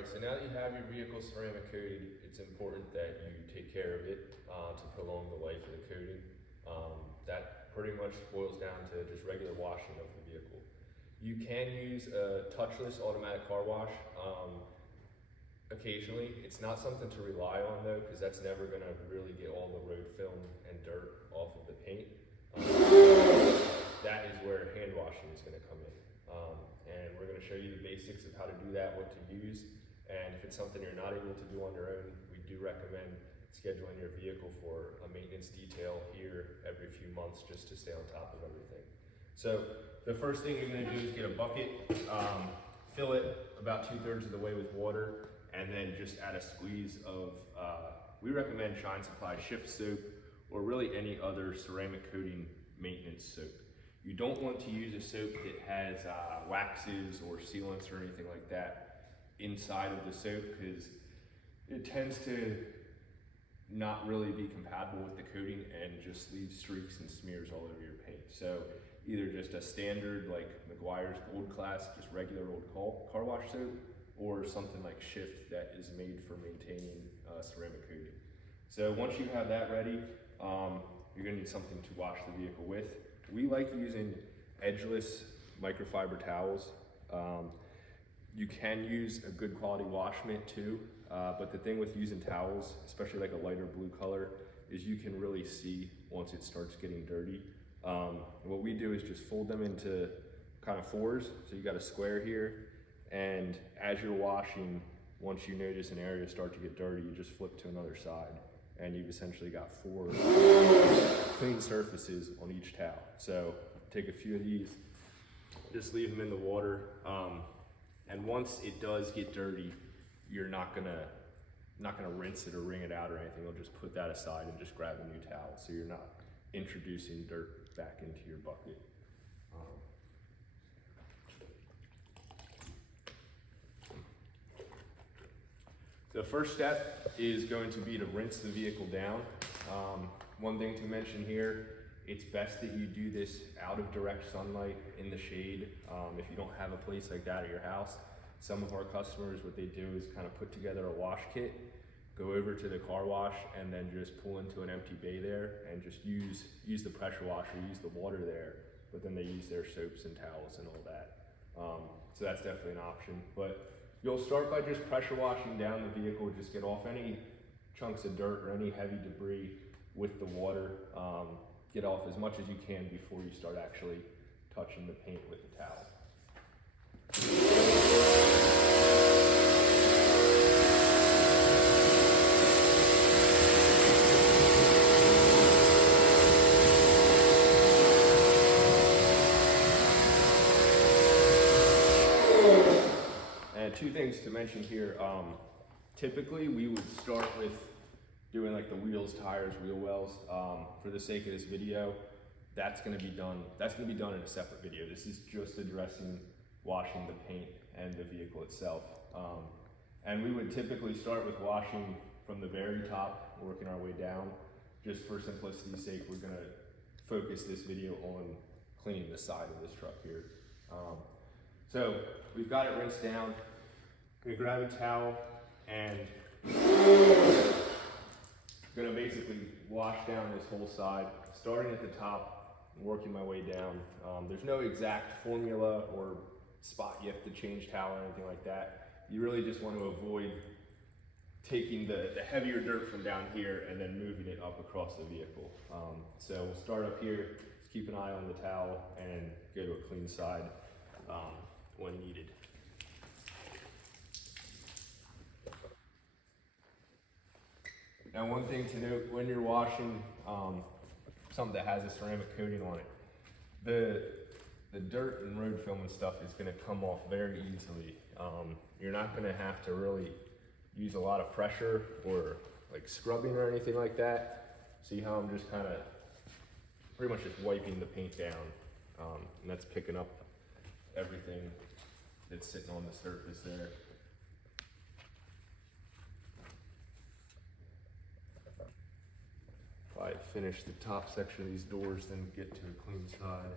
Alright, so now that you have your vehicle ceramic coated, it's important that you take care of it to prolong the life of the coating. That pretty much boils down to just regular washing of the vehicle. You can use a touchless automatic car wash occasionally. It's not something to rely on though, because that's never going to really get all the road film and dirt off of the paint. That is where hand washing is going to come in. And we're going to show you the basics of how to do that, what to use, and if it's something you're not able to do on your own, we do recommend scheduling your vehicle for a maintenance detail here every few months just to stay on top of everything. So the first thing you're going to do is get a bucket, fill it about 2/3 of the way with water, and then just add a squeeze of, we recommend Shine Supply Shift Soap or really any other ceramic coating maintenance soap. You don't want to use a soap that has waxes or sealants or anything like that inside of the soap, because it tends to not really be compatible with the coating and just leave streaks and smears all over your paint. So either just a standard like Meguiar's Gold Class, just regular old car wash soap, or something like Shift that is made for maintaining ceramic coating. So once you have that ready, you're gonna need something to wash the vehicle with. We like using edgeless microfiber towels. You can use a good quality wash mitt too, but the thing with using towels, especially like a lighter blue color, is you can really see once it starts getting dirty. What we do is just fold them into kind of fours. So you got a square here, and as you're washing, once you notice an area start to get dirty, you just flip to another side, and you've essentially got 4 clean surfaces on each towel. So take a few of these, just leave them in the water, and once it does get dirty, you're not gonna rinse it or wring it out or anything. You'll just put that aside and just grab a new towel, so you're not introducing dirt back into your bucket. The first step is going to be to rinse the vehicle down. One thing to mention here, it's best that you do this out of direct sunlight in the shade. If you don't have a place like that at your house, some of our customers, what they do is kind of put together a wash kit, go over to the car wash, and then just pull into an empty bay there and just use the pressure washer, use the water there, but then they use their soaps and towels and all that. So that's definitely an option. But you'll start by just pressure washing down the vehicle, just get off any chunks of dirt or any heavy debris with the water. Get off as much as you can before you start actually touching the paint with the towel. And 2 things to mention here. Typically we would start with doing like the wheels, tires, wheel wells. For the sake of this video, that's gonna be done in a separate video. This is just addressing washing the paint and the vehicle itself. And we would typically start with washing from the very top, working our way down. Just for simplicity's sake, we're gonna focus this video on cleaning the side of this truck here. So we've got it rinsed down. I'm gonna grab a towel and gonna basically wash down this whole side, starting at the top and working my way down. There's no exact formula or spot you have to change towel or anything like that. You really just want to avoid taking the heavier dirt from down here and then moving it up across the vehicle. So we'll start up here, just keep an eye on the towel and go to a clean side when needed. Now, one thing to note when you're washing something that has a ceramic coating on it, the dirt and road film and stuff is going to come off very easily. You're not going to have to really use a lot of pressure or like scrubbing or anything like that. See how I'm just kind of pretty much just wiping the paint down, and that's picking up everything that's sitting on the surface there. If I finish the top section of these doors, then get to a clean side.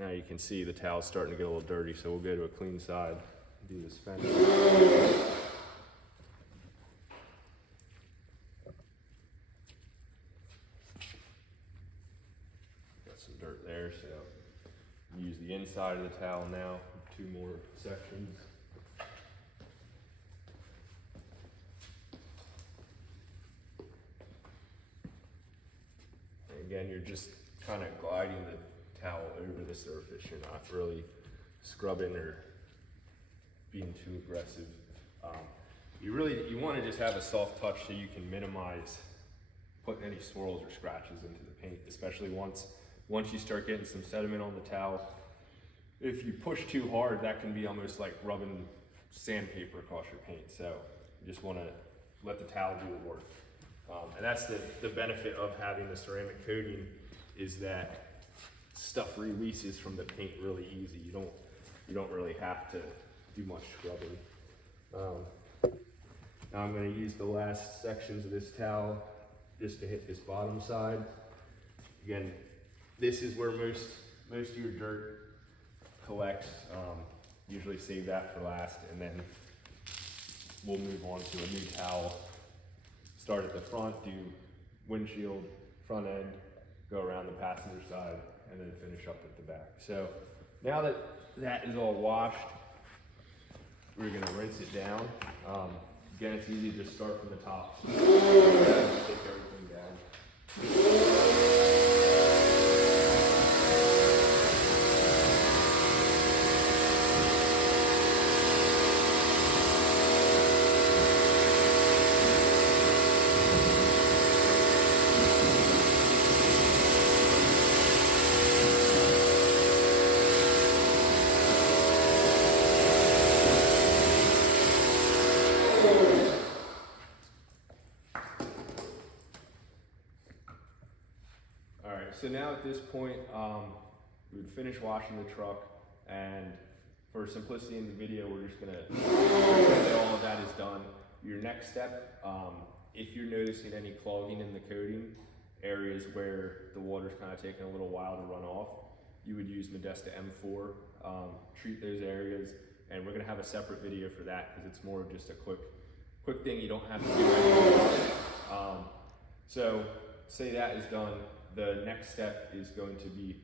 Now you can see the towel's starting to get a little dirty, so we'll go to a clean side, do this fender. Got some dirt there, so use the inside of the towel now, 2 more sections. And again, you're just kind of gliding the towel over the surface. You're not really scrubbing or being too aggressive. You want to just have a soft touch so you can minimize putting any swirls or scratches into the paint, especially once you start getting some sediment on the towel. If you push too hard, that can be almost like rubbing sandpaper across your paint. So you just want to let the towel do the work. And that's the benefit of having the ceramic coating, is that stuff releases from the paint really easy. You don't really have to do much scrubbing. Now I'm going to use the last sections of this towel just to hit this bottom side. Again, this is where most of your dirt collects. Usually save that for last, and then we'll move on to a new towel. Start at the front, do windshield, front end, go around the passenger side, and then finish up at the back. So now that that is all washed, we're gonna rinse it down. Again, it's easy to just start from the top. Take everything down. So now at this point, we would finish washing the truck, and for simplicity in the video, we're just gonna say all of that is done. Your next step, if you're noticing any clogging in the coating, areas where the water's kind of taking a little while to run off, you would use Modesta M4, treat those areas, and we're gonna have a separate video for that because it's more of just a quick thing you don't have to do anything. So say that is done. The next step is going to be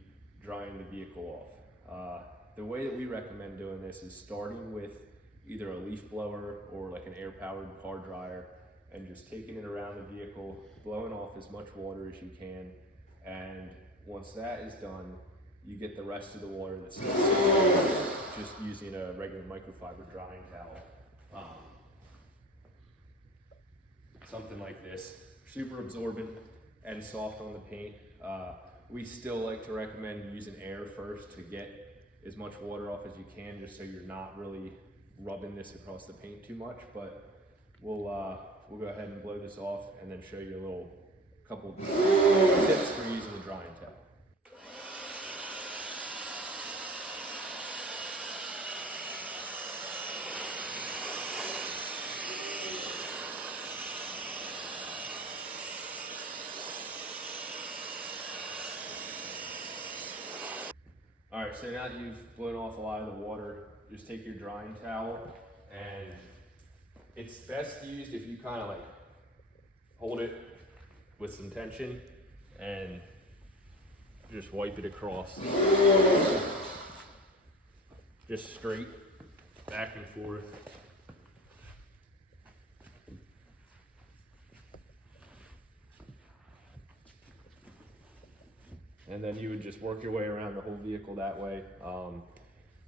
drying the vehicle off. The way that we recommend doing this is starting with either a leaf blower or like an air-powered car dryer, and just taking it around the vehicle, blowing off as much water as you can, and once that is done, you get the rest of the water that's still just using a regular microfiber drying towel. Something like this, super absorbent and soft on the paint. We still like to recommend using air first to get as much water off as you can, just so you're not really rubbing this across the paint too much. But we'll go ahead and blow this off and then show you a couple of tips for using the drying towel. All right, so now that you've blown off a lot of the water, just take your drying towel, and it's best used if you kind of like hold it with some tension and just wipe it across. Just straight, back and forth. And then you would just work your way around the whole vehicle that way.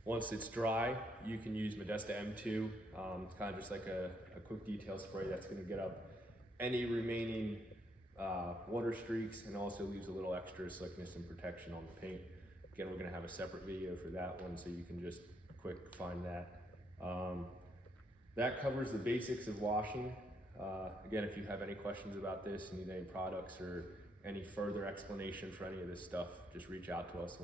Once it's dry, you can use Modesta M2. It's kind of just like a quick detail spray that's gonna get up any remaining water streaks, and also leaves a little extra slickness and protection on the paint. Again, we're gonna have a separate video for that one, so you can just quick find that. That covers the basics of washing. Again, if you have any questions about this, need any products or any further explanation for any of this stuff, just reach out to us.